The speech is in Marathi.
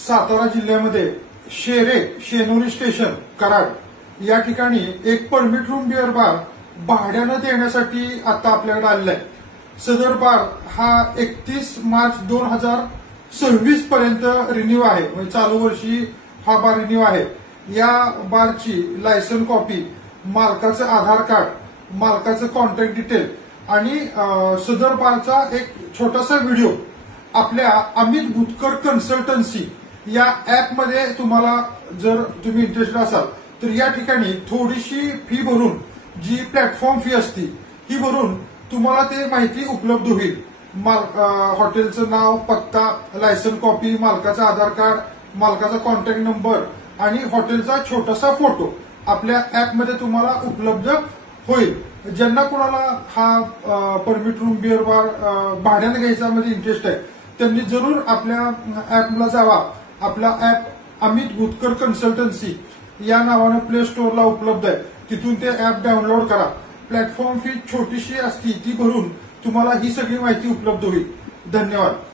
सातारा जिल्ह्यामध्ये शेनोरी स्टेशन कराड या ठिकाणी एक परमिट रूम बिअर बार भाड्यानं देण्यासाठी आता आपल्याकडे आलेला आहे। सदर बार हा 31 मार्च 2026 पर्यंत रिन्यू आहे, म्हणजे चालू वर्षी हा बार रिन्यू आहे। या बारची लायसन कॉपी, मालकाचं आधार कार्ड, मालकाचं कॉन्टॅक्ट डिटेल आणि सदर बारचा एक छोटासा व्हिडिओ आपल्या अमित भुतकर कन्सल्टन्सी या ऍपमध्ये तुम्हाला जर तुम्ही इंटरेस्टेड असाल तर या ठिकाणी थोडीशी फी भरून, जी प्लॅटफॉर्म फी असती ही भरून तुम्हाला ते माहिती उपलब्ध होईल। हॉटेलचं नाव, पत्ता, लायसन कॉपी, मालकाचा आधार कार्ड, मालकाचा कॉन्टॅक्ट नंबर आणि हॉटेलचा छोटासा फोटो आपल्या ऍपमध्ये तुम्हाला उपलब्ध होईल। ज्यांना कोणाला हा परमिट रूम बिअर बार भाड्याने घ्यायचा मध्ये इंटरेस्ट आहे त्यांनी जरूर आपल्या ऍपला जावा। आपला ऍप अमित भुतकर कन्सल्टन्सी या नावानं प्ले स्टोअरला उपलब्ध आहे, तिथून ते ऍप डाउनलोड करा। प्लॅटफॉर्म फी छोटीशी असती ती भरून तुम्हाला ही सगळी माहिती उपलब्ध होईल। धन्यवाद।